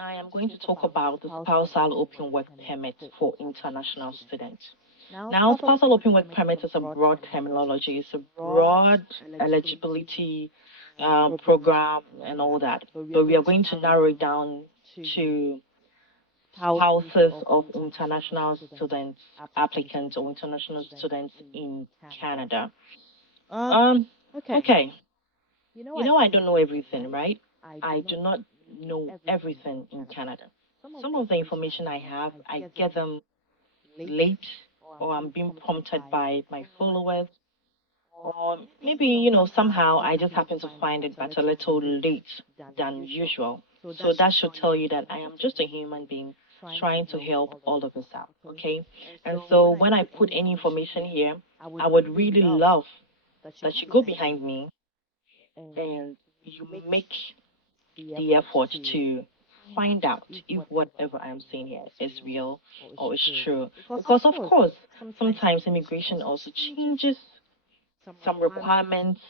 I am going to talk about the spousal open work permit for international students. Now, spousal open work permit is a broad terminology. It's a broad eligibility program and all that. But we are going to narrow it down to spouses of international students, applicants or international students in Canada. Okay. I don't know everything, right? I do not know everything in Canada. Some of the information I have, I get them late, or I'm being prompted by my followers, or maybe, somehow I just happen to find it but a little late than usual. So that should tell you that I am just a human being trying to help all of us out, okay? And so when I put any information here, I would really love that you go behind me and you make the effort to find out if whatever I'm saying here is real or is true. Because, of course, sometimes immigration also changes some requirements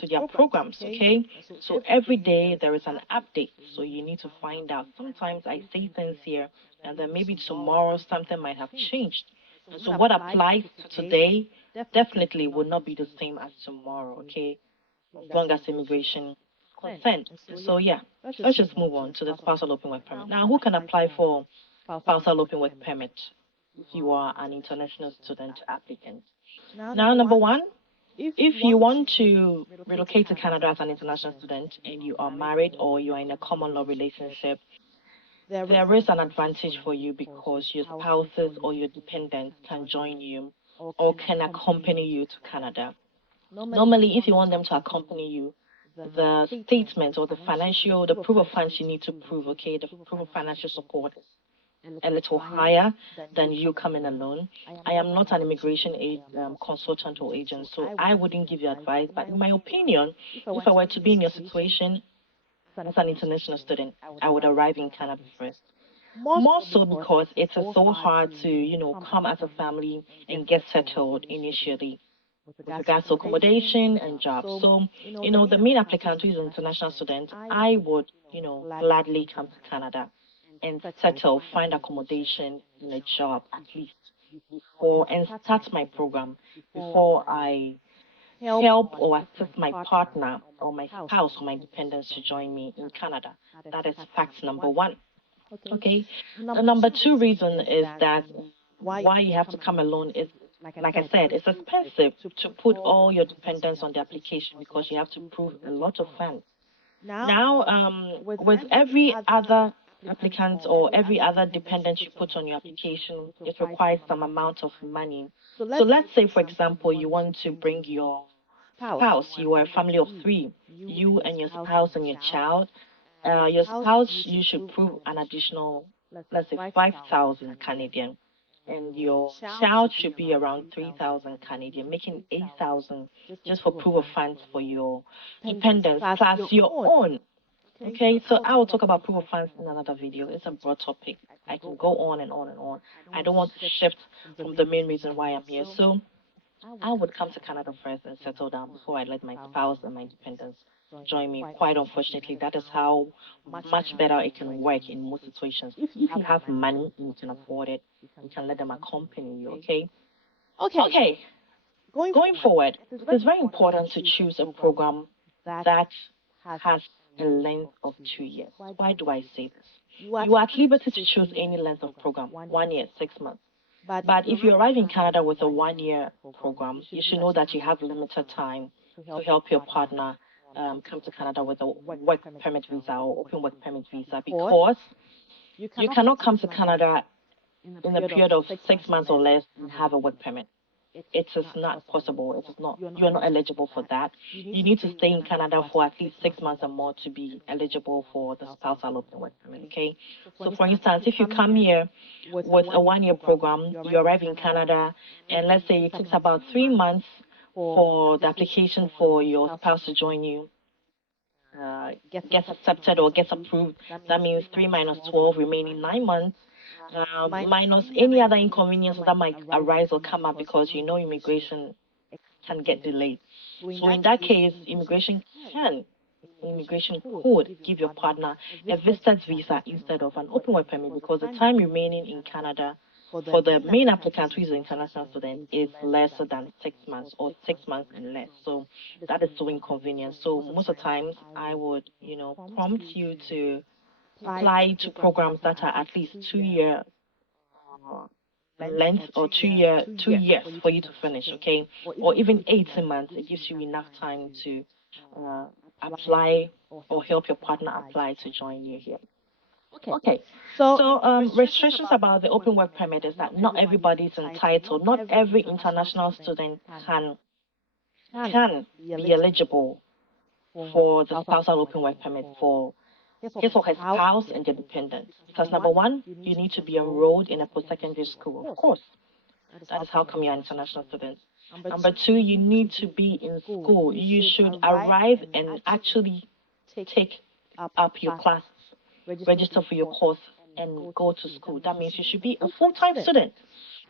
to their programs, okay? So every day there is an update, so you need to find out. Sometimes I say things here, and then maybe tomorrow something might have changed. And so what applies to today definitely will not be the same as tomorrow, okay? As long as immigration consent. So yeah, let's just move on to the spousal open work permit. Now, who can apply for spousal open work permit if you are an international student applicant? Now, number one, if you want to relocate to Canada as an international student and you are married or you are in a common law relationship, there is an advantage for you because your spouses or your dependents can join you or can accompany you to Canada. Normally, if you want them to accompany you, the statement or the proof of funds you need to prove, okay, the proof of financial support is a little higher than you coming alone. I am not an immigration consultant or agent, so I wouldn't give you advice. But in my opinion, if I were to be in your situation as an international student, I would arrive in Canada first. More so because it is so hard to, come as a family and get settled initially with regards to accommodation and jobs. So, the main applicant who is an international student, I would, gladly come to Canada and settle, find accommodation in a job at least before and start my program before I help or assist my partner or my spouse or my dependents to join me in Canada. That is fact number one. Okay. The number two reason is that why you have to come alone is, like I said, it's expensive to put all your dependents on the application because you have to prove a lot of funds. Now, with every other applicant or every other dependent you put on your application, it requires some amount of money. So let's say, for example, you want to bring your spouse, you are a family of three, you and your spouse and your child. Your spouse, you should prove an additional, let's say, 5,000 Canadian, and your child should be around 3,000 Canadian, making 8,000 just for proof of funds for your dependents plus your own. Okay, so I will talk about proof of funds in another video. It's a broad topic. I can go on and on and on. I don't want to shift from the main reason why I'm here. So I would come to Canada first and settle down before I let my spouse and my dependents join me. Quite unfortunately, that is how much better it can work in most situations. If you have money and you can afford it, you can let them accompany you, okay? Okay, going forward, it's very important to choose a program that has a length of 2 years. Why do I say this? You are at liberty to choose any length of program, 1 year, 6 months. But if you arrive in Canada with a 1 year program, you should know that you have limited time to help your partner come to Canada with a work permit visa or open work permit visa because you cannot come to Canada in a period of 6 months or less and have a work permit. It is not possible. It is not. You are not eligible for that. You need to stay in Canada for at least 6 months or more to be eligible for the spousal open work permit. Okay. So, for instance, if you come here with a 1 year program, you arrive in Canada, and let's say it takes about 3 months for the application for your spouse to join you. Gets accepted or gets approved. That means 3 minus 12, remaining 9 months minus any other inconvenience that might arise or come up because immigration can get delayed. So in that case, immigration can immigration could give your partner a visitor's visa instead of an open work permit, because the time remaining in Canada for the main applicant who is an international student is lesser than 6 months, or 6 months and less. So that is so inconvenient. So most of the times I would, prompt you to apply to programs that are at least 2 year length, or 2 years for you to finish, okay? Or even 18 months. It gives you enough time to uh, apply or help your partner apply to join you here. Okay. So restrictions about the open work permit is that not everybody is entitled, not every international student can be eligible for the spousal open work permit for his or her spouse and their dependents. Because number one, you need to be enrolled in a post-secondary school, of course. That is how come you're an international student. Number two, you need to be in school. You should arrive and actually take up your classes, register for your course, and go to school. That means you should be a full-time student.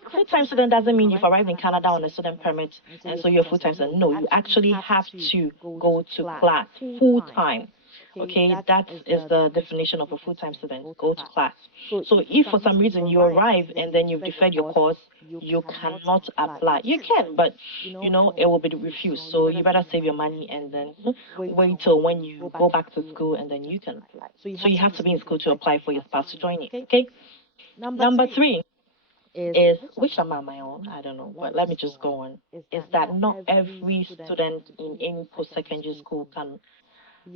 A full-time student doesn't mean you've arrived in Canada on a student permit and so you're a full-time student. No, you actually have to go to class full-time. Okay, that is the definition of a full-time student. Go to class. So if for some reason you arrive and then you've deferred your course, you cannot apply. You can, but it will be refused. So you better save your money and then wait till when you go back to school and then you can apply. So you have to be in school to apply for your spouse to join you. Okay. Number three is, which am I on? I don't know, but let me just go on. Is that not every student in any post-secondary school can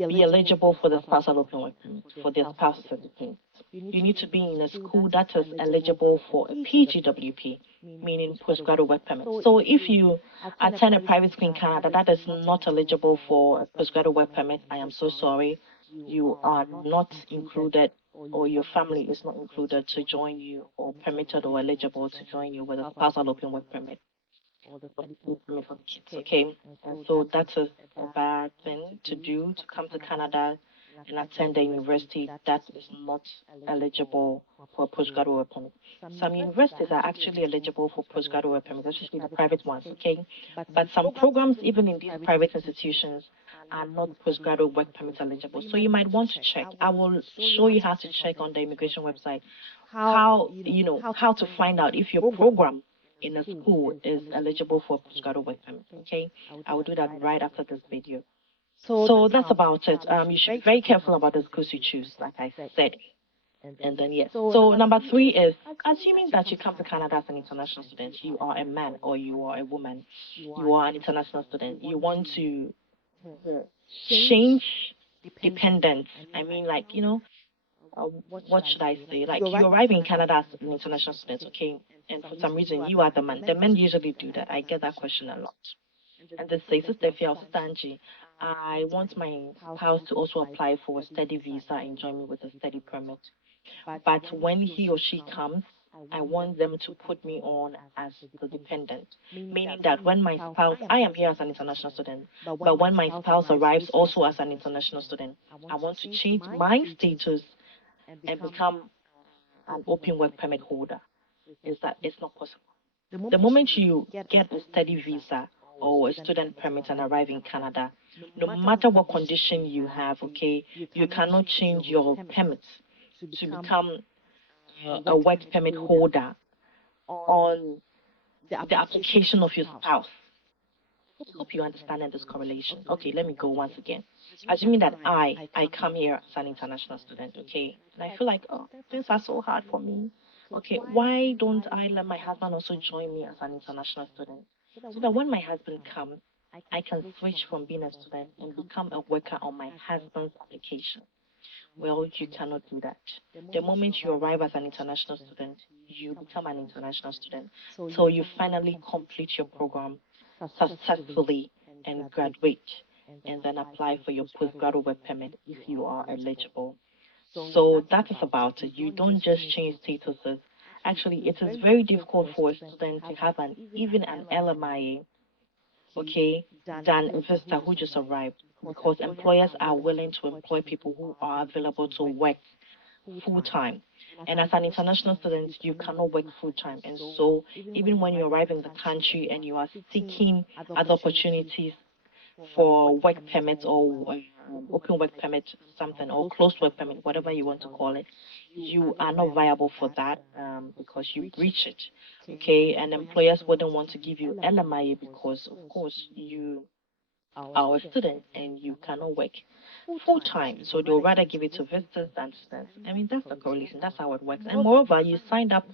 be eligible for the spousal open work permit for their spouses and dependents. You need to be in a school that is eligible for a PGWP, meaning postgraduate work permit. So if you attend a private school in Canada that is not eligible for a postgraduate work permit, I am so sorry. You are not included, or your family is not included to join you, or permitted or eligible to join you with a spousal open work permit. Permit for the kids, okay? And so that's a bad thing to do, to come to Canada and attend a university that is not eligible for postgraduate work permit. Some universities are actually eligible for postgraduate work permit, especially the private ones, okay? But some programs, even in these private institutions, are not postgraduate work permit eligible. So you might want to check. I will show you how to check on the immigration website how to find out if your program in a school is eligible for postgraduate work permit. Okay, I will do that right after this video. So that's about it. You should be very careful about the schools you choose, like I said. And then yes. So number three is, assuming that you come to Canada as an international student, you are a man or you are a woman, you are an international student, you want to change dependents. I mean, what should I say? Like, you arrive in Canada as an international student, okay? And for some reason, you are the man. The men usually do that. I get that question a lot. And they say, Sister Angie, I want my spouse to also apply for a study visa and join me with a study permit. But when he or she comes, I want them to put me on as the dependent, meaning that when my spouse, I am here as an international student, but when my spouse arrives also as an international student, I want to change my status and become an open work permit holder. Is that it's not possible. The moment you get a study visa or a student permit and arrive in Canada, no matter what condition you have, okay, you cannot change your permit to become a work permit holder on the application of your spouse. I hope you understand this correlation. Okay, let me go once again. Assuming that I come here as an international student, okay, and I feel like, oh, things are so hard for me. Okay, why don't I let my husband also join me as an international student? So that when my husband comes, I can switch from being a student and become a worker on my husband's application. Well, you cannot do that. The moment you arrive as an international student, you become an international student. So you finally complete your program successfully and graduate, and then apply for your postgraduate work permit if you are eligible. So that is about it. You don't just change statuses. Actually, it is very difficult for a student to have even an LMIA, okay, than a visitor who just arrived, because employers are willing to employ people who are available to work full time. And as an international student, you cannot work full time. And so, even when you arrive in the country and you are seeking other opportunities for work permits or open work permit something or closed work permit, whatever you want to call it, you are not viable for that because you breach it. Okay, and employers wouldn't want to give you LMIA because, of course, you are a student and you cannot work full time. So they'll rather give it to visitors than students. I mean, that's the correlation. That's how it works. And moreover, you signed up.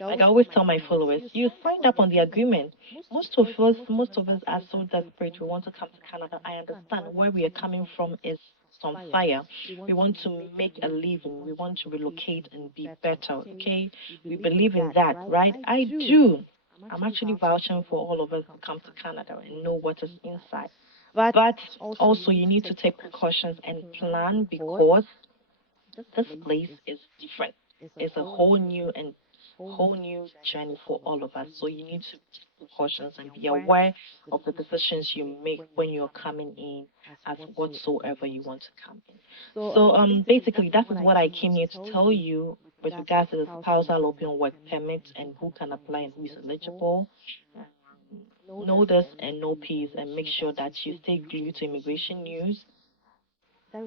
Like I always tell my followers, you signed up on the agreement. Most of us are so desperate. We want to come to Canada. I understand where we are coming from is some fire. We want to make a living. We want to relocate and be better. Okay, we believe in that, right? I do. I'm actually vouching for all of us to come to Canada and know what is inside. But also, you need to take precautions and plan because this place is different. It's a whole new journey for all of us. So you need to take precautions and be aware of the decisions you make when you're coming in as whatsoever you want to come in. So basically that is what I came here to tell you with regards to the spousal open work permit and who can apply and who is eligible. Know this and know peace and make sure that you stay glued to immigration news.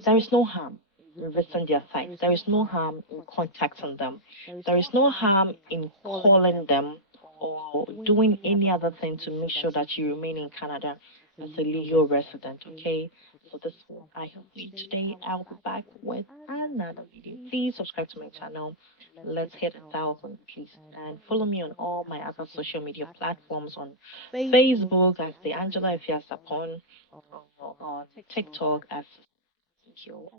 There is no harm in visiting their sites. There is no harm in contacting them. There is no harm in calling them or doing any other thing to make sure that you remain in Canada as a legal resident, okay? So this will I hope you today. I'll be back with another video. Please subscribe to my channel. Let's hit 1,000, please. And follow me on all my other social media platforms on Facebook as the Angela Ifiasapon or on TikTok as Thank you.